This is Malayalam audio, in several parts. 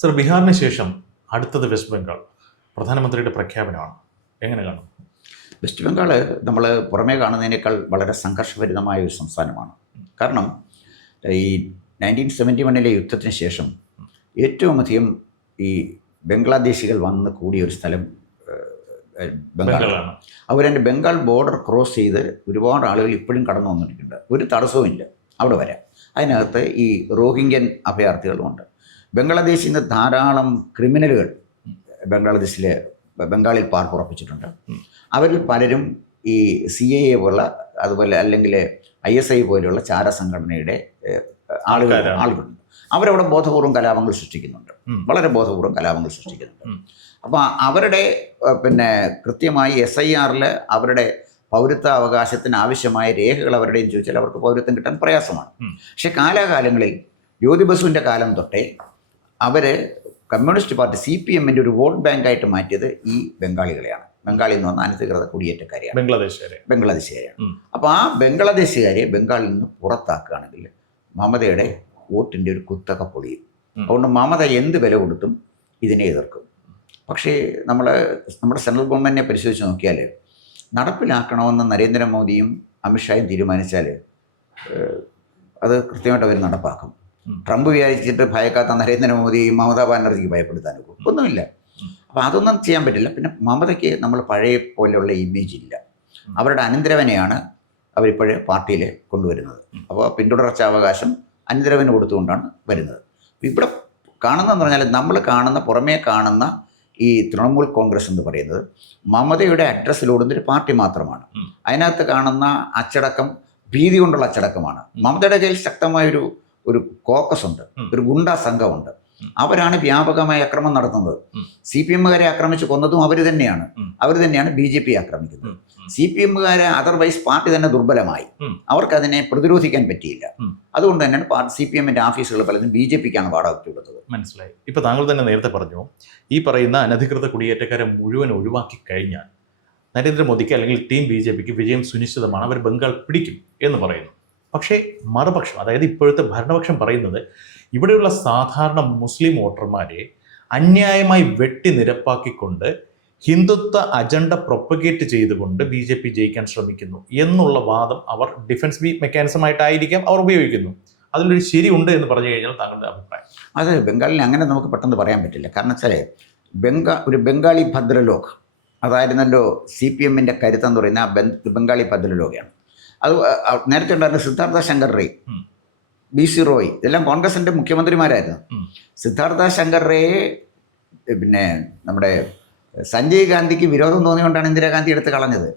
സർ, ബീഹാറിന് ശേഷം അടുത്തത് വെസ്റ്റ് ബംഗാൾ. പ്രധാനമന്ത്രിയുടെ പ്രഖ്യാപനമാണ്. എങ്ങനെ കാണും? വെസ്റ്റ് ബംഗാൾ നമ്മൾ പുറമേ കാണുന്നതിനേക്കാൾ വളരെ സംഘർഷഭരിതമായ ഒരു സംസ്ഥാനമാണ്. കാരണം ഈ 1971 യുദ്ധത്തിന് ശേഷം ഏറ്റവും അധികം ഈ ബംഗ്ലാദേശികൾ വന്ന് കൂടിയ ഒരു സ്ഥലം ബംഗാളാണ്. അവരെൻ്റെ ബംഗാൾ ബോർഡർ ക്രോസ് ചെയ്ത് ഒരുപാട് ആളുകൾ ഇപ്പോഴും കടന്നു വന്നിട്ടുണ്ട്. ഒരു തടസ്സവുമില്ല അവിടെ വരാം. അതിനകത്ത് ഈ റോഹിംഗ്യൻ അഭയാർത്ഥികളുമുണ്ട്. ബംഗ്ലാദേശിൽ നിന്ന് ധാരാളം ക്രിമിനലുകൾ ബംഗാളിൽ പാർപ്പുറപ്പിച്ചിട്ടുണ്ട്. അവരിൽ പലരും ഈ CAA പോലുള്ള, അതുപോലെ അല്ലെങ്കിൽ ISI പോലെയുള്ള ചാര സംഘടനയുടെ ആളുകളുണ്ട്. അവരവിടെ ബോധപൂർവം കലാപങ്ങൾ സൃഷ്ടിക്കുന്നുണ്ട്, വളരെ ബോധപൂർവം കലാപങ്ങൾ സൃഷ്ടിക്കുന്നുണ്ട്. അപ്പോൾ അവരുടെ കൃത്യമായി SIR അവരുടെ പൗരത്വ അവകാശത്തിന് ആവശ്യമായ രേഖകൾ അവരുടെയും ചോദിച്ചാൽ അവർക്ക് പൗരത്വം കിട്ടാൻ പ്രയാസമാണ്. പക്ഷെ കാലാകാലങ്ങളിൽ ജ്യോതി ബസുവിൻ്റെ കാലം തൊട്ടേ അവർ കമ്മ്യൂണിസ്റ്റ് പാർട്ടി CPMൻ്റെ ഒരു വോട്ട് ബാങ്കായിട്ട് മാറ്റിയത് ഈ ബംഗാളികളെയാണ്. ബംഗാളിൽ നിന്ന് വന്ന അനധികൃത കുടിയേറ്റക്കാരെയാണ്, ബംഗ്ലാദേശുകാരെയാണ്. അപ്പോൾ ആ ബംഗ്ലാദേശുകാരെ ബംഗാളിൽ നിന്ന് പുറത്താക്കുകയാണെങ്കിൽ മമതയുടെ വോട്ടിൻ്റെ ഒരു കുത്തക പൊളിയും. അതുകൊണ്ട് മമത എന്ത് വില കൊടുത്തും ഇതിനെ എതിർക്കും. പക്ഷേ നമ്മുടെ സെൻട്രൽ ഗവൺമെൻറ്റിനെ പരിശോധിച്ച് നോക്കിയാൽ നടപ്പിലാക്കണമെന്ന് നരേന്ദ്രമോദിയും അമിത്ഷായും തീരുമാനിച്ചാൽ അത് കൃത്യമായിട്ട് അവർ നടപ്പാക്കും. ട്രംപ് വിചാരിച്ചിട്ട് ഭയക്കാത്ത നരേന്ദ്രമോദി മമതാ ബാനർജിക്ക് ഭയപ്പെടുത്താനൊക്കെ ഒന്നുമില്ല. അപ്പോൾ അതൊന്നും ചെയ്യാൻ പറ്റില്ല. പിന്നെ മമതയ്ക്ക് നമ്മൾ പഴയ പോലെയുള്ള ഇമേജ് ഇല്ല. അവരുടെ അനന്തരവനെയാണ് അവരിപ്പോഴേ പാർട്ടിയിൽ കൊണ്ടുവരുന്നത്. അപ്പോൾ പിന്തുടർച്ചാവകാശം അനന്തരവന് കൊടുത്തുകൊണ്ടാണ് വരുന്നത്. ഇവിടെ കാണുന്നതെന്ന് പറഞ്ഞാൽ നമ്മൾ പുറമേ കാണുന്ന ഈ തൃണമൂൽ കോൺഗ്രസ് എന്ന് പറയുന്നത് മമതയുടെ അഡ്രസ്സിലോടുന്നൊരു പാർട്ടി മാത്രമാണ്. അതിനകത്ത് കാണുന്ന അച്ചടക്കം ഭീതി കൊണ്ടുള്ള അച്ചടക്കമാണ്. മമതയുടെ കയ്യിൽ ശക്തമായൊരു കോക്കസ് ഉണ്ട്, ഒരു ഗുണ്ടാ സംഘമുണ്ട്. അവരാണ് വ്യാപകമായ അക്രമം നടത്തുന്നത്. CPMകാരെ ആക്രമിച്ച് കൊന്നതും അവർ തന്നെയാണ്. BJP ആക്രമിക്കുന്നത്. CPMകാരെ അതർവൈസ് പാർട്ടി തന്നെ ദുർബലമായി, അവർക്കതിനെ പ്രതിരോധിക്കാൻ പറ്റിയില്ല. അതുകൊണ്ട് തന്നെയാണ് CPMൻ്റെ ഓഫീസുകൾ പലതും BJPക്കാണ് വാടക കൊടുത്തത്. മനസ്സിലായി. ഇപ്പോൾ താങ്കൾ തന്നെ നേരത്തെ പറഞ്ഞു, ഈ പറയുന്ന അനധികൃത കുടിയേറ്റക്കാരെ മുഴുവൻ ഒഴിവാക്കി കഴിഞ്ഞാൽ നരേന്ദ്രമോദിക്ക് അല്ലെങ്കിൽ ടീം BJPക്ക് വിജയം സുനിശ്ചിതമാണ്, അവർ ബംഗാൾ പിടിക്കും എന്ന് പറയുന്നു. പക്ഷേ മറുപക്ഷം, അതായത് ഇപ്പോഴത്തെ ഭരണപക്ഷം പറയുന്നത് ഇവിടെയുള്ള സാധാരണ മുസ്ലിം വോട്ടർമാരെ അന്യായമായി വെട്ടി നിരപ്പാക്കിക്കൊണ്ട് ഹിന്ദുത്വ അജണ്ട പ്രൊപ്പഗേറ്റ് ചെയ്തുകൊണ്ട് BJP ജയിക്കാൻ ശ്രമിക്കുന്നു എന്നുള്ള വാദം അവർ ഡിഫൻസ് മെക്കാനിസമായിട്ടായിരിക്കാം അവർ ഉപയോഗിക്കുന്നു. അതിലൊരു ശരിയുണ്ട് എന്ന് പറഞ്ഞു കഴിഞ്ഞാൽ താങ്കളുടെ അഭിപ്രായം? അത് ബംഗാളിൽ അങ്ങനെ നമുക്ക് പെട്ടെന്ന് പറയാൻ പറ്റില്ല. കാരണം വെച്ചാൽ ഒരു ബംഗാളി ഭദ്രലോക് അതായിരുന്നല്ലോ CPMൻ്റെ കരുത്തെന്ന് പറയുന്ന ബംഗാളി ഭദ്രലോകയാണ്. അത് നേരത്തെ ഉണ്ടായിരുന്ന സിദ്ധാർത്ഥ ശങ്കർ റേ, BC റോയ്, ഇതെല്ലാം കോൺഗ്രസിൻ്റെ മുഖ്യമന്ത്രിമാരായിരുന്നു. സിദ്ധാർത്ഥ ശങ്കർ റേയെ നമ്മുടെ സഞ്ജയ് ഗാന്ധിക്ക് വിരോധം തോന്നിയുകൊണ്ടാണ് ഇന്ദിരാഗാന്ധി എടുത്ത് കളഞ്ഞത്,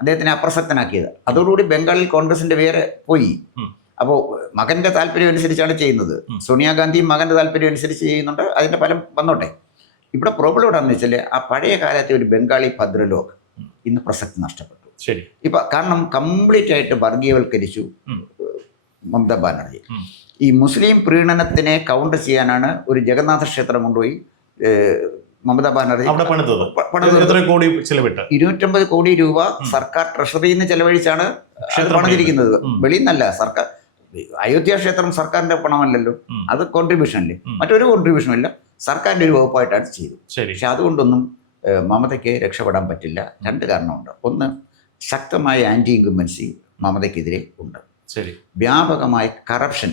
അദ്ദേഹത്തിനെ അപ്രസക്തനാക്കിയത്. അതോടുകൂടി ബംഗാളിൽ കോൺഗ്രസിൻ്റെ പേര് പോയി. അപ്പോൾ മകൻ്റെ താല്പര്യം അനുസരിച്ചാണ് ചെയ്യുന്നത്. സോണിയാഗാന്ധിയും മകൻ്റെ താല്പര്യം അനുസരിച്ച് ചെയ്യുന്നുണ്ട്. അതിൻ്റെ ഫലം വന്നോട്ടെ. ഇവിടെ പ്രോബ്ലം എവിടെയാണെന്ന് വെച്ചാൽ ആ പഴയ കാലത്തെ ഒരു ബംഗാളി ഭദ്രലോക് ഇന്ന് പ്രസക്തി നഷ്ടപ്പെട്ടു. ശരി. ഇപ്പം കാരണം കംപ്ലീറ്റ് ആയിട്ട് വർഗീയവൽക്കരിച്ചു മമതാ ബാനർജി. ഈ മുസ്ലിം പ്രീണനത്തിനെ കൗണ്ടർ ചെയ്യാനാണ് ഒരു ജഗന്നാഥ ക്ഷേത്രം കൊണ്ടുപോയി മമതാ ബാനർജി 250 കോടി രൂപ സർക്കാർ ട്രഷറിയിൽ നിന്ന് ചെലവഴിച്ചാണ് പണിതിരിക്കുന്നത്. വെളിയിൽ നിന്നല്ല. സർക്കാർ അയോധ്യ ക്ഷേത്രം സർക്കാരിന്റെ പണമല്ലല്ലോ, അത് കോൺട്രിബ്യൂഷൻ അല്ലേ, മറ്റൊരു കോൺട്രിബ്യൂഷനും ഇല്ല, സർക്കാരിന്റെ ഒരു വകുപ്പായിട്ടാണ് ചെയ്തത്. പക്ഷെ അതുകൊണ്ടൊന്നും മമതയ്ക്ക് രക്ഷപ്പെടാൻ പറ്റില്ല. രണ്ട് കാരണമുണ്ട്. ഒന്ന്, ശക്തമായ ആൻറ്റി ഇൻകംബൻസി മമതയ്ക്കെതിരെ ഉണ്ട്. വ്യാപകമായ കറപ്ഷൻ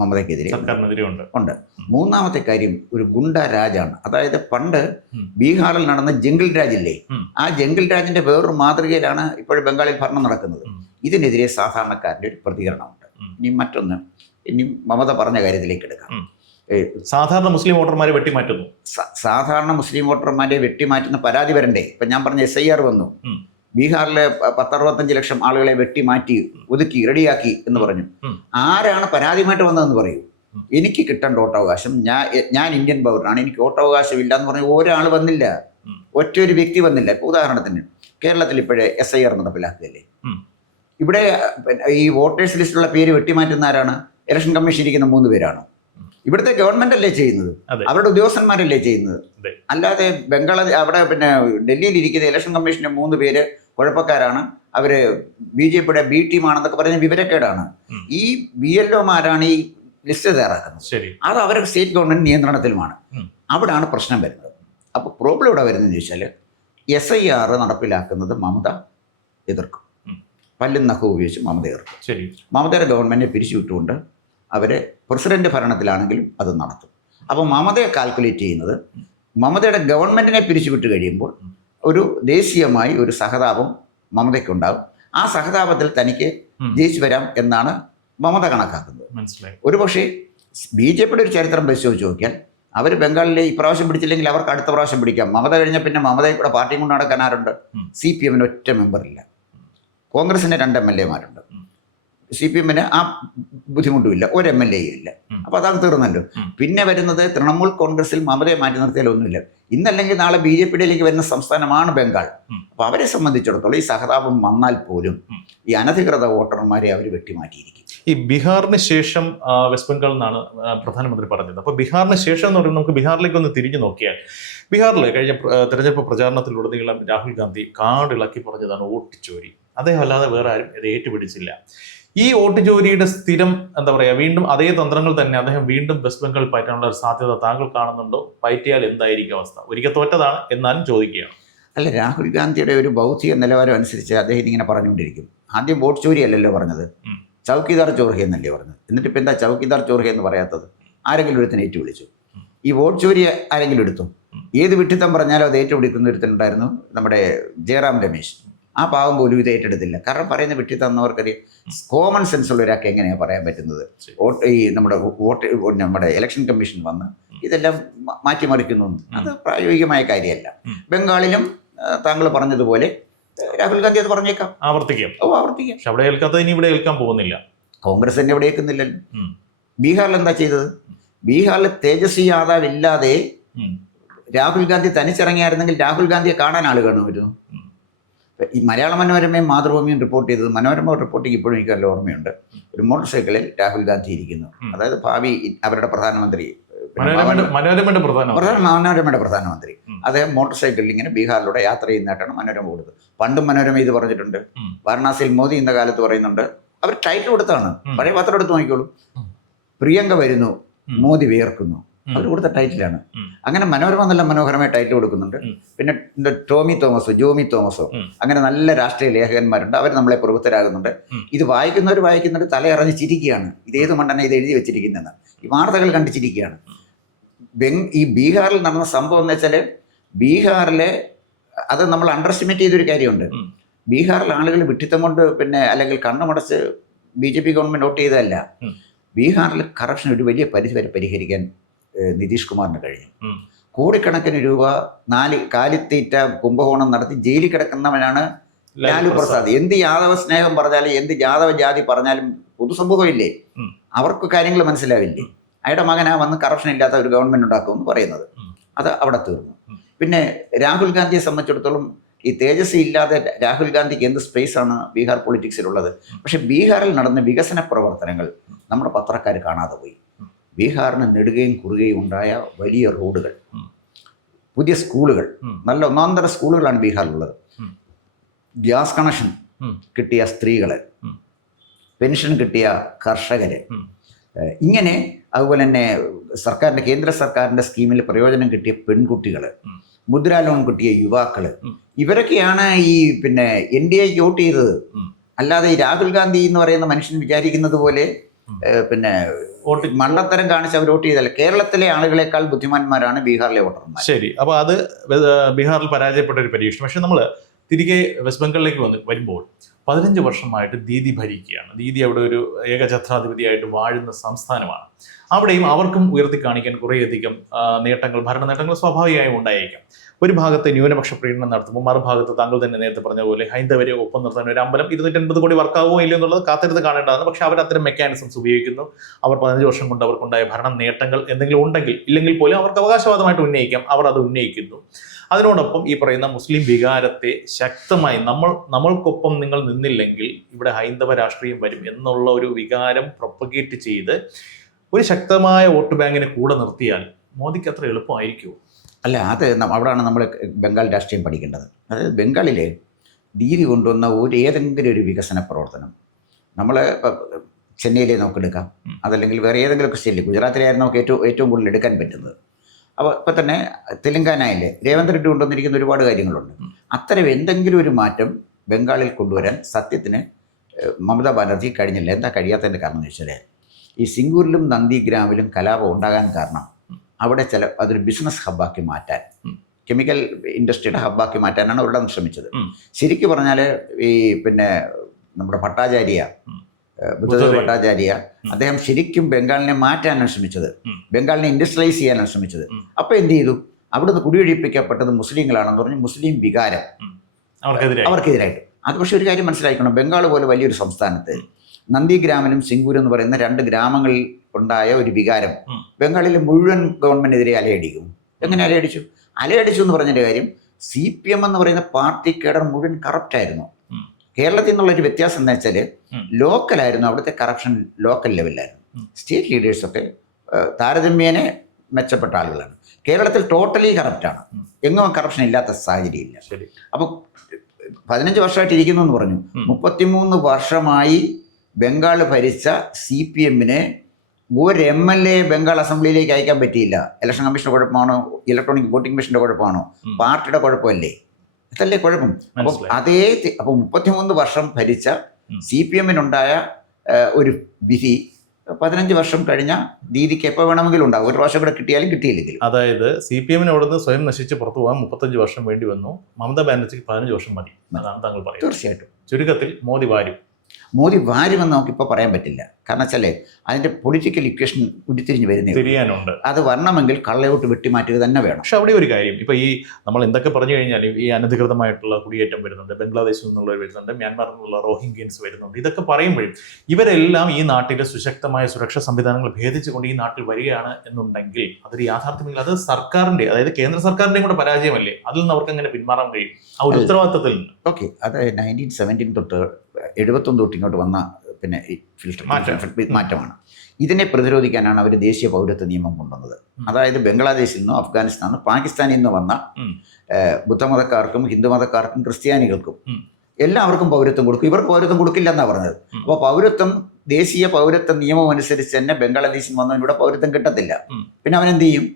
മമതയ്ക്കെതിരെ ഉണ്ട്. മൂന്നാമത്തെ കാര്യം, ഒരു ഗുണ്ട രാജാണ്. അതായത് പണ്ട് ബീഹാറിൽ നടന്ന ജംഗിൾ രാജില്ലേ, ആ ജംഗിൾ രാജിന്റെ വേറൊരു മാതൃകയിലാണ് ഇപ്പോഴും ബംഗാളിൽ ഭരണം നടക്കുന്നത്. ഇതിനെതിരെ സാധാരണക്കാരൻ്റെ ഒരു പ്രതികരണമുണ്ട്. ഇനി മറ്റൊന്ന്, ഇനി മമത പറഞ്ഞ കാര്യത്തിലേക്ക് എടുക്കാം. സാധാരണ മുസ്ലിം വോട്ടർമാരെ വെട്ടിമാറ്റുന്നു. സാധാരണ മുസ്ലിം വോട്ടർമാരെ വെട്ടിമാറ്റുന്ന പരാതി വരണ്ടേ? ഇപ്പം ഞാൻ പറഞ്ഞ SIR വന്നു, ബീഹാറിലെ 10-65 ലക്ഷം ആളുകളെ വെട്ടിമാറ്റി ഒതുക്കി റെഡിയാക്കി എന്ന് പറഞ്ഞു. ആരാണ് പരാതിയുമായിട്ട് വന്നതെന്ന് പറയൂ. എനിക്ക് കിട്ടേണ്ട വോട്ടവകാശം, ഞാൻ ഇന്ത്യൻ പൗരനാണ്, എനിക്ക് വോട്ടവകാശം ഇല്ല എന്ന് പറഞ്ഞ് ഒരാൾ വന്നില്ല, ഒറ്റൊരു വ്യക്തി വന്നില്ല. ഇപ്പോൾ ഉദാഹരണത്തിന് കേരളത്തിൽ ഇപ്പോഴേ SIR നടപ്പിലാക്കുകയല്ലേ. ഇവിടെ ഈ വോട്ടേഴ്സ് ലിസ്റ്റിലുള്ള പേര് വെട്ടിമാറ്റുന്ന ആരാണ്? ഇലക്ഷൻ കമ്മീഷൻ ഇരിക്കുന്ന 3 പേരാണ്. ഇവിടുത്തെ ഗവൺമെന്റ് അല്ലേ ചെയ്യുന്നത്, അവരുടെ ഉദ്യോഗസ്ഥന്മാരല്ലേ ചെയ്യുന്നത്. അല്ലാതെ അവിടെ ഡൽഹിയിൽ ഇരിക്കുന്ന ഇലക്ഷൻ കമ്മീഷന്റെ 3 പേര് കുഴപ്പക്കാരാണ്, അവര് BJPയുടെ B ടീമാണെന്നൊക്കെ പറഞ്ഞ വിവരക്കേടാണ്. ഈ BLOമാരാണ് ഈ ലിസ്റ്റ് തയ്യാറാക്കുന്നത്. ശരി. അത് അവരുടെ സ്റ്റേറ്റ് ഗവൺമെൻറ് നിയന്ത്രണത്തിലുമാണ്. ഉം. അവിടാണ് പ്രശ്നം വരുന്നത്. അപ്പോൾ പ്രോബ്ലം ഇവിടെ വരുന്നതെന്ന് ചോദിച്ചാൽ SIR നടപ്പിലാക്കുന്നത് മമത എതിർക്കും. ഉം. പല്ലും നഖവും ഉപയോഗിച്ച് മമത എതിർക്കും. ശരി. മമതയുടെ ഗവൺമെൻറ്റിനെ പിരിച്ചുവിട്ടുകൊണ്ട് അവർ പ്രസിഡന്റ് ഭരണത്തിലാണെങ്കിലും അത് നടത്തും. അപ്പോൾ മമതയെ കാൽക്കുലേറ്റ് ചെയ്യുന്നത് മമതയുടെ ഗവൺമെൻറ്റിനെ പിരിച്ചുവിട്ട് കഴിയുമ്പോൾ ഒരു ദേശീയമായി ഒരു സഹതാപം മമതയ്ക്കുണ്ടാകും. ആ സഹതാപത്തിൽ തനിക്ക് ജയിച്ചു വരാം എന്നാണ് മമത കണക്കാക്കുന്നത്. മനസ്സിലായി. ഒരുപക്ഷെ BJPയുടെ ഒരു ചരിത്രം പരിശോധിച്ച് നോക്കിയാൽ അവർ ബംഗാളിലെ ഇപ്രാവശ്യം പിടിച്ചില്ലെങ്കിൽ അവർക്ക് അടുത്ത പ്രാവശ്യം പിടിക്കാം. മമത കഴിഞ്ഞ പിന്നെ മമതയെ കൂടെ പാർട്ടിയും കൊണ്ട് നടക്കാൻ ആരുണ്ട്? CPM ഒറ്റ മെമ്പറില്ല. കോൺഗ്രസിന് 2 MLA മാരുണ്ട്. CPM ആ ബുദ്ധിമുട്ടുമില്ല, ഒരു MLA ഇല്ല. അപ്പോൾ അതങ്ങ് തീർന്നല്ലോ. പിന്നെ വരുന്നത് തൃണമൂൽ കോൺഗ്രസിൽ മമതയെ മാറ്റി നിർത്തിയാലൊന്നുമില്ല. ഇന്നല്ലെങ്കിൽ നാളെ BJPയിലേക്ക് വരുന്ന സംസ്ഥാനമാണ് ബംഗാൾ. അപ്പോൾ അവരെ സംബന്ധിച്ചിടത്തോളം ഈ സഹതാപം വന്നാൽ പോലും ഈ അനധികൃത വോട്ടർമാരെ അവർ വെട്ടിമാറ്റിയിരിക്കും. ഈ ബീഹാറിന് ശേഷം വെസ്റ്റ് ബംഗാൾ എന്നാണ് പ്രധാനമന്ത്രി പറഞ്ഞത്. അപ്പോൾ ബീഹാറിന് ശേഷം എന്ന് പറയുമ്പോൾ നമുക്ക് ബീഹാറിലേക്ക് ഒന്ന് തിരിഞ്ഞു നോക്കിയാൽ, ബീഹാറിൽ കഴിഞ്ഞ തെരഞ്ഞെടുപ്പ് പ്രചാരണത്തിലുടനീളം രാഹുൽ ഗാന്ധി കാടിളക്കി പറഞ്ഞതാണ് വോട്ട് ചോരി. അദ്ദേഹം അല്ലാതെ വേറെ ആരും ഇത് ഏറ്റുപിടിച്ചില്ല. ഈ വോട്ട് ചോരിയുടെ സ്ഥിരം എന്താ പറയുക, വീണ്ടും അതേ തന്ത്രങ്ങൾ തന്നെ അദ്ദേഹം വീണ്ടും വെസ്റ്റ് ബംഗാൾ പയറ്റാനുള്ള ഒരു സാധ്യത താങ്കൾ കാണുന്നുണ്ടോ? പയറ്റിയാൽ എന്തായിരിക്കും അവസ്ഥ? ഒരിക്കൽ തോറ്റതാണ് എന്നാലും ചോദിക്കുകയാണ്. അല്ല, രാഹുൽ ഗാന്ധിയുടെ ഒരു ബൗദ്ധിക നിലവാരം അനുസരിച്ച് അദ്ദേഹം ഇങ്ങനെ പറഞ്ഞുകൊണ്ടിരിക്കും. ആദ്യം വോട്ട് ചോരി അല്ലല്ലോ പറഞ്ഞത്, ചൗക്കിദാർ ചോർഹ എന്നല്ലേ പറഞ്ഞത്. എന്നിട്ട് ഇപ്പം എന്താ ചൗക്കിദാർ ചോർഹ എന്ന് പറയാത്തത്? ആരെങ്കിലും ഒരുത്തിന് ഏറ്റു വിളിച്ചു? ഈ വോട്ട് ചോരി ആരെങ്കിലും എടുത്തു? ഏത് വിഡ്ഢിത്തം പറഞ്ഞാലും അത് ഏറ്റുപിടിക്കുന്ന ഒരുത്തനുണ്ടായിരുന്നു, നമ്മുടെ ജയറാം രമേശ്. ആ പാവം പോലും ഇത് ഏറ്റെടുത്തില്ല. കാരണം പറയുന്ന വിഡ്ഢിത്തം എന്നവർക്കറിയാം. കോമൺ സെൻസ് ഉള്ള ഒരാൾക്ക് എങ്ങനെയാണ് പറയാൻ പറ്റുന്നത്? നമ്മുടെ ഇലക്ഷൻ കമ്മീഷൻ വന്ന് ഇതെല്ലാം മാറ്റിമറിക്കുന്നു. അത് പ്രായോഗികമായ കാര്യമല്ല. ബംഗാളിലും താങ്കൾ പറഞ്ഞതുപോലെ രാഹുൽ ഗാന്ധി അത് പറഞ്ഞേക്കാം, ആവർത്തിക്കാം. പക്ഷെ അവിടെ ഏൽക്കാത്തത് ഇനി ഇവിടെ ഏൽക്കാൻ പോകുന്നില്ല. കോൺഗ്രസ് തന്നെ ഇവിടെ ഏൽക്കുന്നില്ലല്ലോ. ബീഹാറിൽ എന്താ ചെയ്തത്? ബീഹാറിൽ തേജസ്വി യാദവ് ഇല്ലാതെ രാഹുൽ ഗാന്ധി തനിച്ചിറങ്ങിയായിരുന്നെങ്കിൽ രാഹുൽ ഗാന്ധിയെ കാണാൻ ആൾ കാണുമായിരുന്നു. ഈ മലയാള മനോരമയും മാതൃഭൂമിയും റിപ്പോർട്ട് ചെയ്തത്, മനോരമ റിപ്പോർട്ടിങ് ഇപ്പോഴും എനിക്ക് നല്ല ഓർമ്മയുണ്ട്. ഒരു മോട്ടോർ സൈക്കിളിൽ രാഹുൽ ഗാന്ധി ഇരിക്കുന്നു. അതായത് ഭാവി അവരുടെ പ്രധാനമന്ത്രി, മനോരമയുടെ പ്രധാനമന്ത്രി. അദ്ദേഹം മോട്ടോർ സൈക്കിളിൽ ഇങ്ങനെ ബീഹാറിലൂടെ യാത്ര ചെയ്യുന്നതായിട്ടാണ് മനോരമ കൊടുത്തത്. പണ്ടും മനോരമ ഇത് പറഞ്ഞിട്ടുണ്ട്. വാരണാസിയിൽ മോദി ഇന്ന കാലത്ത് പറയുന്നുണ്ട്. അവർ ടൈറ്റിൽ കൊടുത്താണ്, പഴയ പത്രം എടുത്ത് നോക്കിക്കോളൂ. പ്രിയങ്ക വരുന്നു, മോദി വിയർക്കുന്നു, അവർ കൊടുത്ത ടൈറ്റിലാണ്. അങ്ങനെ മനോരമ നല്ല മനോഹരമായ ടൈറ്റിൽ കൊടുക്കുന്നുണ്ട്. പിന്നെ ജോമി തോമസോ അങ്ങനെ നല്ല രാഷ്ട്രീയ ലേഖകന്മാരുണ്ട്. അവർ നമ്മളെ പ്രബുദ്ധരാകുന്നുണ്ട്. ഇത് വായിക്കുന്നവർ തലയിറങ്ങി ചിരിക്കുകയാണ്. ഇതേത് മണ്ടനെ ഇത് എഴുതി വെച്ചിരിക്കുന്നതെന്ന് ഈ വാർത്തകൾ കണ്ട് ചിരിക്കുകയാണ്. ഈ ബീഹാറിൽ നടന്ന സംഭവം എന്ന് വെച്ചാൽ, ബീഹാറിലെ അത് നമ്മൾ അണ്ടർ എസ്റ്റിമേറ്റ് ചെയ്തൊരു കാര്യമുണ്ട്. ബീഹാറിൽ ആളുകൾ വിഡ്ഢിത്തം കൊണ്ട് അല്ലെങ്കിൽ കണ്ണുമടച്ച് BJP ഗവൺമെൻറ് വോട്ട് ചെയ്തതല്ല. ബീഹാറിൽ കറപ്ഷൻ ഒരു വലിയ പരിധി വരെ പരിഹരിക്കാൻ നിതീഷ് കുമാറിന് കഴിഞ്ഞു. കോടിക്കണക്കിന് രൂപ കാലിത്തീറ്റ കുംഭകോണം നടത്തി ജയിലിൽ കിടക്കുന്നവനാണ് ലാലു പ്രസാദ്. എന്ത് യാദവ സ്നേഹം പറഞ്ഞാലും എന്ത് യാദവ ജാതി പറഞ്ഞാലും പൊതുസമൂഹമില്ലേ, അവർക്ക് കാര്യങ്ങൾ മനസ്സിലാവില്ലേ? അയാളുടെ മകനാ വന്ന് കറപ്ഷൻ ഇല്ലാത്ത ഒരു ഗവൺമെൻറ് ഉണ്ടാക്കുമെന്ന് പറയുന്നത്. അത് അവിടെ തീർന്നു. പിന്നെ രാഹുൽ ഗാന്ധിയെ സംബന്ധിച്ചിടത്തോളം ഈ തേജസ്വി ഇല്ലാതെ രാഹുൽ ഗാന്ധിക്ക് എന്ത് സ്പേസാണ് ബീഹാർ പൊളിറ്റിക്സിലുള്ളത്? പക്ഷെ ബീഹാറിൽ നടന്ന വികസന പ്രവർത്തനങ്ങൾ നമ്മുടെ പത്രക്കാർ കാണാതെ പോയി. ബീഹാറിന് നെടുകയും കുറുകയും ഉണ്ടായ വലിയ റോഡുകൾ, പുതിയ സ്കൂളുകൾ, നല്ല ഒന്നാന്തര സ്കൂളുകളാണ് ബീഹാറിലുള്ളത്. ഗ്യാസ് കണക്ഷൻ കിട്ടിയ സ്ത്രീകൾ, പെൻഷൻ കിട്ടിയ കർഷകർ, ഇങ്ങനെ അതുപോലെ തന്നെ കേന്ദ്ര സർക്കാരിൻ്റെ സ്കീമിൽ പ്രയോജനം കിട്ടിയ പെൺകുട്ടികൾ, മുദ്രാ ലോൺ കിട്ടിയ യുവാക്കൾ, ഇവരൊക്കെയാണ് ഈ NDAക്ക് വോട്ട് ചെയ്തത്. അല്ലാതെ ഈ രാഹുൽ ഗാന്ധി എന്ന് പറയുന്ന മനുഷ്യൻ വിചാരിക്കുന്നത് പോലെ മണ്ടത്തരം കാണിച്ച് അവർ വോട്ട് ചെയ്തല്ല. കേരളത്തിലെ ആളുകളെക്കാൾ ബുദ്ധിമാന്മാരാണ് ബീഹാറിലെ വോട്ടർമാർ. ശരി, അപ്പോൾ അത് ബീഹാറിൽ പരാജയപ്പെട്ട ഒരു പരീക്ഷണം. പക്ഷെ നമ്മൾ തിരികെ വെസ്റ്റ് ബംഗാളിലേക്ക് വരുമ്പോൾ 15 വർഷമായിട്ട് ദീദി ഭരിക്കുകയാണ്. ദീദി അവിടെ ഒരു ഏകഛത്രാധിപതിയായിട്ട് വാഴുന്ന സംസ്ഥാനമാണ്. അവിടെയും അവർക്കും ഉയർത്തി കാണിക്കാൻ കുറേയധികം ഭരണ നേട്ടങ്ങൾ സ്വാഭാവികമായും ഉണ്ടായേക്കാം. ഒരു ഭാഗത്ത് ന്യൂനപക്ഷ പ്രീണനം നടത്തുമ്പോൾ മറുഭാഗത്ത് താങ്കൾ തന്നെ നേരത്തെ പറഞ്ഞ പോലെ ഹൈന്ദവരെ ഒപ്പം നിർത്താൻ ഒരു അമ്പലം 250 കോടി വർക്കാവോ ഇല്ലയോ എന്നുള്ളത് കാത്തിരുന്ന് കാണേണ്ടതാണ്. പക്ഷെ അവർ അത്തരം മെക്കാനിസംസ് ഉപയോഗിക്കുന്നു. അവർ 15 വർഷം കൊണ്ട് അവർക്കുണ്ടായ ഭരണ നേട്ടങ്ങൾ എന്തെങ്കിലും ഉണ്ടെങ്കിൽ ഇല്ലെങ്കിൽ പോലും അവർക്ക് അവകാശവാദമായിട്ട് ഉന്നയിക്കാം. അവർ അത് ഉന്നയിക്കുന്നു. അതിനോടൊപ്പം ഈ പറയുന്ന മുസ്ലിം വികാരത്തെ ശക്തമായി നമ്മൾക്കൊപ്പം നിങ്ങൾ നിന്നില്ലെങ്കിൽ ഇവിടെ ഹൈന്ദവ രാഷ്ട്രീയം വരും എന്നുള്ള ഒരു വികാരം പ്രൊപ്പഗേറ്റ് ചെയ്ത് ഒരു ശക്തമായ വോട്ട് ബാങ്കിനെ കൂടെ നിർത്തിയാൽ മോദിക്ക് അത്ര എളുപ്പമായിരിക്കുമോ? അല്ല, അത് അവിടെയാണ് നമ്മൾ ബംഗാൾ രാഷ്ട്രീയം പഠിക്കേണ്ടത്. അതായത് ബംഗാളിലെ ദീദി കൊണ്ടുവന്ന ഏതെങ്കിലും ഒരു വികസന പ്രവർത്തനം, നമ്മൾ ചെന്നൈയിലെ നമുക്ക് എടുക്കാം, അതല്ലെങ്കിൽ വേറെ ഏതെങ്കിലുമൊക്കെ സ്റ്റേറ്റിൽ, ഗുജറാത്തിലായിരുന്നു നമുക്ക് ഏറ്റവും കൂടുതൽ എടുക്കാൻ പറ്റുന്നത്. അപ്പോൾ ഇപ്പം തന്നെ തെലങ്കാനയിലെ രേവന്ത് റെഡ്ഡി കൊണ്ടുവന്നിരിക്കുന്ന ഒരുപാട് കാര്യങ്ങളുണ്ട്. അത്തരം എന്തെങ്കിലും ഒരു മാറ്റം ബംഗാളിൽ കൊണ്ടുവരാൻ സത്യത്തിന് മമതാ ബാനർജി കഴിഞ്ഞില്ല. എന്താ കഴിയാത്തതിൻ്റെ കാരണം എന്ന് വെച്ചാൽ, ഈ സിംഗൂരിലും നന്ദിഗ്രാമിലും കലാപം ഉണ്ടാകാൻ കാരണം അവിടെ അതൊരു ബിസിനസ് ഹബ്ബാക്കി മാറ്റാൻ, കെമിക്കൽ ഇൻഡസ്ട്രിയുടെ ഹബ്ബാക്കി മാറ്റാനാണ് അവിടെ ശ്രമിച്ചത്. ശരിക്കും പറഞ്ഞാൽ ഈ പിന്നെ നമ്മുടെ ഭട്ടാചാര്യ, ബുദ്ധദേവ് ഭട്ടാചാര്യ, അദ്ദേഹം ശരിക്കും ബംഗാളിനെ മാറ്റാനാണ് ശ്രമിച്ചത്, ബംഗാളിനെ ഇൻഡസ്ട്രിയലൈസ് ചെയ്യാനാണ് ശ്രമിച്ചത്. അപ്പോൾ എന്ത് ചെയ്തു, അവിടുന്ന് കുടിയൊഴിപ്പിക്കപ്പെട്ടത് മുസ്ലിങ്ങളാണെന്ന് പറഞ്ഞ് മുസ്ലിം വികാരം അവർക്കെതിരായിട്ട്. അത് പക്ഷേ ഒരു കാര്യം മനസ്സിലാക്കണം, ബംഗാൾ പോലെ വലിയൊരു സംസ്ഥാനത്ത് നന്ദിഗ്രാമിലും സിംഗൂർ എന്ന് പറയുന്ന 2 ഗ്രാമങ്ങളിൽ ഉണ്ടായ ഒരു വികാരം ബംഗാളിലെ മുഴുവൻ ഗവൺമെൻറ്റിനെതിരെ അലയടിക്കും. എങ്ങനെ അലയടിച്ചു എന്ന് പറഞ്ഞൊരു കാര്യം, CPM എന്ന് പറയുന്ന പാർട്ടി കേഡർ മുഴുവൻ കറപ്റ്റായിരുന്നു. കേരളത്തിൽ നിന്നുള്ളൊരു വ്യത്യാസം എന്ന് വെച്ചാൽ ലോക്കലായിരുന്നു, അവിടുത്തെ കറപ്ഷൻ ലോക്കൽ ലെവലിലായിരുന്നു. സ്റ്റേറ്റ് ലീഡേഴ്സൊക്കെ താരതമ്യേന മെച്ചപ്പെട്ട ആളുകളാണ്. കേരളത്തിൽ ടോട്ടലി കറപ്റ്റാണ്, എങ്ങും കറപ്ഷൻ ഇല്ലാത്ത സാഹചര്യമില്ല. അപ്പോൾ 15 വർഷമായിട്ട് ഇരിക്കുന്നു എന്ന് പറഞ്ഞു. 33 വർഷമായി ബംഗാൾ ഭരിച്ച CPMന് ഒരു MLA ബംഗാൾ അസംബ്ലിയിലേക്ക് അയക്കാൻ പറ്റിയില്ല. ഇലക്ഷൻ കമ്മീഷൻ്റെ കുഴപ്പമാണോ, ഇലക്ട്രോണിക് വോട്ടിംഗ് മെഷീൻ്റെ കുഴപ്പമാണോ, പാർട്ടിയുടെ കുഴപ്പമല്ലേ? അതല്ലേ കുഴപ്പം. അപ്പം അപ്പോൾ 33 വർഷം ഭരിച്ച CPMനുണ്ടായ ഒരു വിധി 15 വർഷം കഴിഞ്ഞ ദീദിക്ക് എപ്പോൾ വേണമെങ്കിലും ഉണ്ടാകും. ഒരു പ്രാവശ്യം കൂടെ കിട്ടിയാലും കിട്ടിയില്ലെങ്കിലും. അതായത് CPMന് അവിടുന്ന് സ്വയം നശിച്ച് പുറത്തു പോകാൻ 35 വർഷം വേണ്ടി വന്നു. മമതാ ബാനർജിക്ക് 15 വർഷം മതി. അതാണ് താങ്കൾ പറയുന്നത്. തീർച്ചയായിട്ടും. ചുരുക്കത്തിൽ മോദി വാരുമെന്ന് നമുക്കിപ്പോൾ പറയാൻ പറ്റില്ല. കാരണം വെച്ചാൽ അതിൻ്റെ പൊളിറ്റിക്കൽ ഇക്വേഷൻ ഉരുത്തിരിഞ്ഞ് തിരിയാനുണ്ട്. അത് വരണമെങ്കിൽ കള്ളയോട്ട് വെട്ടിമാറ്റുക തന്നെ വേണം. പക്ഷെ അവിടെ ഒരു കാര്യം, ഇപ്പോൾ ഈ നമ്മൾ എന്തൊക്കെ പറഞ്ഞു കഴിഞ്ഞാലും ഈ അനധികൃതമായിട്ടുള്ള കുടിയേറ്റം വരുന്നുണ്ട്, ബംഗ്ലാദേശിൽ നിന്നുള്ളവർ വരുന്നുണ്ട്, മ്യാൻമാറിൽ നിന്നുള്ള റോഹിംഗ്യൻസ് വരുന്നുണ്ട്. ഇതൊക്കെ പറയുമ്പോഴും ഇവരെല്ലാം ഈ നാട്ടിലെ സുശക്തമായ സുരക്ഷാ സംവിധാനങ്ങൾ ഭേദിച്ചുകൊണ്ട് ഈ നാട്ടിൽ വരികയാണ് എന്നുണ്ടെങ്കിൽ അതൊരു യാഥാർത്ഥ്യമെങ്കിൽ അത് സർക്കാരിൻ്റെ, അതായത് കേന്ദ്ര സർക്കാരിൻ്റെയും കൂടെ പരാജയമല്ലേ? അതിൽ നിന്ന് അവർക്ക് എങ്ങനെ പിന്മാറാൻ കഴിയും ആ ഒരു ഉത്തരവാദിത്തത്തിൽ നിന്ന്? ഓക്കെ, അത് 1917 തൊട്ട് 71 തൊട്ട് ഇങ്ങോട്ട് വന്ന പിന്നെ മാറ്റമാണ്. ഇതിനെ പ്രതിരോധിക്കാനാണ് അവർ ദേശീയ പൗരത്വ നിയമം കൊണ്ടുവന്നത്. അതായത് ബംഗ്ലാദേശിൽ നിന്നോ അഫ്ഗാനിസ്ഥാനിൽ നിന്നോ പാകിസ്ഥാനിൽ നിന്ന് വന്ന ബുദ്ധമതക്കാർക്കും ഹിന്ദുമതക്കാർക്കും ക്രിസ്ത്യാനികൾക്കും എല്ലാവർക്കും പൗരത്വം കൊടുക്കും. ഇവർക്ക് പൗരത്വം കൊടുക്കില്ല എന്നാണ് പറഞ്ഞത്. അപ്പോൾ പൗരത്വം, ദേശീയ പൗരത്വ നിയമം അനുസരിച്ച് തന്നെ ബംഗ്ലാദേശിൽ വന്നവനിവിടെ പൗരത്വം കിട്ടത്തില്ല. പിന്നെ അവനെന്ത് ചെയ്യും?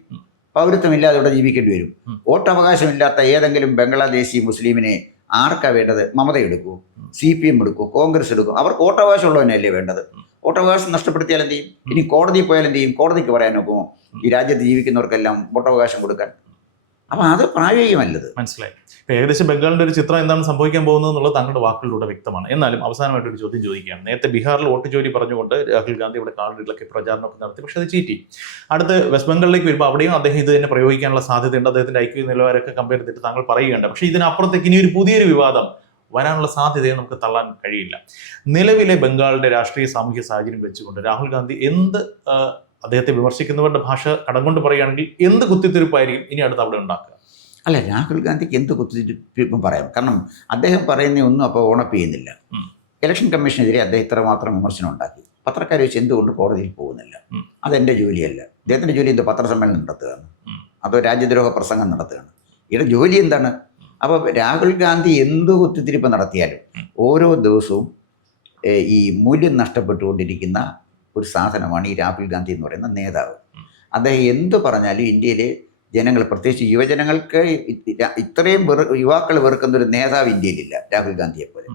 പൗരത്വമില്ലാതെ ഇവിടെ ജീവിക്കേണ്ടി വരും. വോട്ടവകാശമില്ലാത്ത ഏതെങ്കിലും ബംഗ്ലാദേശി മുസ്ലിമിനെ ആർക്കാണ് വേണ്ടത്? മമത എടുക്കൂ, CPM എടുക്കൂ, കോൺഗ്രസ് എടുക്കൂ. അവർക്ക് വോട്ടവകാശമുള്ളവനല്ലേ വേണ്ടത്? വോട്ടവകാശം നഷ്ടപ്പെടുത്തിയാൽ എന്ത് ചെയ്യും? ഇനി കോടതിയിൽ പോയാൽ എന്ത് ചെയ്യും? കോടതിക്ക് പറയാൻ നോക്കുമോ ഈ രാജ്യത്ത് ജീവിക്കുന്നവർക്കെല്ലാം വോട്ടവകാശം കൊടുക്കാൻ? അപ്പം അത് പ്രായോഗികമല്ലത്. മനസ്സിലായി. ഏകദേശം ബംഗാളിന്റെ ഒരു ചിത്രം എന്താണ് സംഭവിക്കാൻ പോകുന്നത് എന്നുള്ളത് താങ്കളുടെ വാക്കുകളിലൂടെ വ്യക്തമാണ്. എന്നാലും അവസാനമായിട്ട് ഒരു ചോദ്യം ചോദിക്കുകയാണ്. നേരത്തെ ബീഹാറിൽ വോട്ട് ചോരി പറഞ്ഞുകൊണ്ട് രാഹുൽ ഗാന്ധി ഇവിടെ കാർഡിലൊക്കെ പ്രചാരണമൊക്കെ നടത്തി, പക്ഷേ അത് ചീറ്റി. അടുത്ത് വെസ്റ്റ് ബംഗാളിലേക്ക് വരുമ്പോൾ അവിടെയും അദ്ദേഹം ഇത് തന്നെ പ്രയോഗിക്കാനുള്ള സാധ്യതയുണ്ട്. അദ്ദേഹത്തിന്റെ ഐക്യ നിലവാരമൊക്കെ കമ്പയർ ചെയ്തിട്ട് താങ്കൾ പറയുകയുണ്ട്. പക്ഷേ ഇതിനപ്പുറത്തേക്ക് ഇനി ഒരു പുതിയൊരു വിവാദം വരാനുള്ള സാധ്യതയെ നമുക്ക് തള്ളാൻ കഴിയില്ല. നിലവിലെ ബംഗാളിന്റെ രാഷ്ട്രീയ സാമൂഹ്യ സാഹചര്യം വെച്ചുകൊണ്ട് രാഹുൽ ഗാന്ധി അദ്ദേഹത്തെ വിമർശിക്കുന്നവരുടെ ഭാഷ കടം കൊണ്ട് പറയുകയാണെങ്കിൽ എന്ത് കുത്തിത്തിരിപ്പായിരിക്കും ഇനി അടുത്ത് അവിടെ ഉണ്ടാക്കുക? അല്ല, രാഹുൽ ഗാന്ധിക്ക് എന്ത് കുത്തിത്തിരിപ്പും പറയാം. കാരണം അദ്ദേഹം പറയുന്ന ഒന്നും അപ്പോൾ ഓണപ്പ് ചെയ്യുന്നില്ല. ഇലക്ഷൻ കമ്മീഷനെതിരെ അദ്ദേഹം ഇത്രമാത്രം വിമർശനം ഉണ്ടാക്കി. പത്രക്കാരെ വെച്ച് എന്തുകൊണ്ട് കോടതിയിൽ പോകുന്നില്ല? അതെൻ്റെ ജോലിയല്ല. അദ്ദേഹത്തിൻ്റെ ജോലി എന്ത് പത്രസമ്മേളനം നടത്തുകയാണ്, അതോ രാജ്യദ്രോഹ പ്രസംഗം നടത്തുകയാണ്? ഇവിടെ ജോലി എന്താണ്? അപ്പോൾ രാഹുൽ ഗാന്ധി എന്ത് കുത്തിത്തിരിപ്പ് നടത്തിയാലും ഓരോ ദിവസവും ഈ മൂല്യം നഷ്ടപ്പെട്ടുകൊണ്ടിരിക്കുന്ന ഒരു സാധനമാണ് ഈ രാഹുൽ ഗാന്ധി എന്ന് പറയുന്ന നേതാവ്. അദ്ദേഹം എന്ത് പറഞ്ഞാലും ഇന്ത്യയിലെ ജനങ്ങൾ, പ്രത്യേകിച്ച് യുവജനങ്ങൾക്ക് ഇത്രയും യുവാക്കൾ വെറുക്കുന്ന ഒരു നേതാവ് ഇന്ത്യയിലില്ല രാഹുൽ ഗാന്ധിയെപ്പോലെ.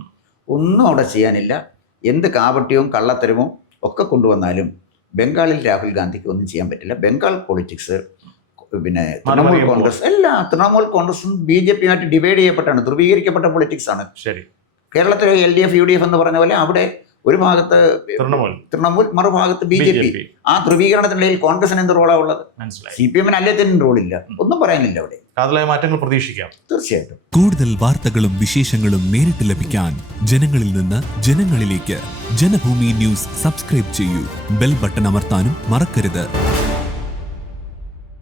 ഒന്നും അവിടെ ചെയ്യാനില്ല. എന്ത് കാപട്യവും കള്ളത്തരവും ഒക്കെ കൊണ്ടുവന്നാലും ബംഗാളിൽ രാഹുൽ ഗാന്ധിക്ക് ഒന്നും ചെയ്യാൻ പറ്റില്ല. ബംഗാൾ പൊളിറ്റിക്സ്, പിന്നെ തൃണമൂൽ കോൺഗ്രസ്, തൃണമൂൽ കോൺഗ്രസും BJPയുമായിട്ട് ഡിവൈഡ് ചെയ്യപ്പെട്ടാണ്, ധ്രുവീകരിക്കപ്പെട്ട പൊളിറ്റിക്സ് ആണ്. ശരി, കേരളത്തിലെ LDF UDF എന്ന് പറഞ്ഞ പോലെ അവിടെ ഒരു ഭാഗത്ത് തൃണമൂൽ, മറുഭാഗത്ത് BJP. ആ ധ്രുവീകരണത്തിനിടയിൽ കോൺഗ്രസിന് എന്ത് റോളാണ് ഉള്ളത്? CPMന് അല്ലേത്തിനും റോളില്ല. ഒന്നും പറയാനില്ല അവിടെ. കാതലായ മാറ്റങ്ങൾ പ്രതീക്ഷിക്കാം. തീർച്ചയായിട്ടും. കൂടുതൽ വാർത്തകളും വിശേഷങ്ങളും നേരിട്ട് ലഭിക്കാൻ ജനങ്ങളിൽ നിന്ന് ജനങ്ങളിലേക്ക് ജനഭൂമി ന്യൂസ് സബ്സ്ക്രൈബ് ചെയ്യൂ. ബെൽ ബട്ടൺ അമർത്താനും മറക്കരുത്.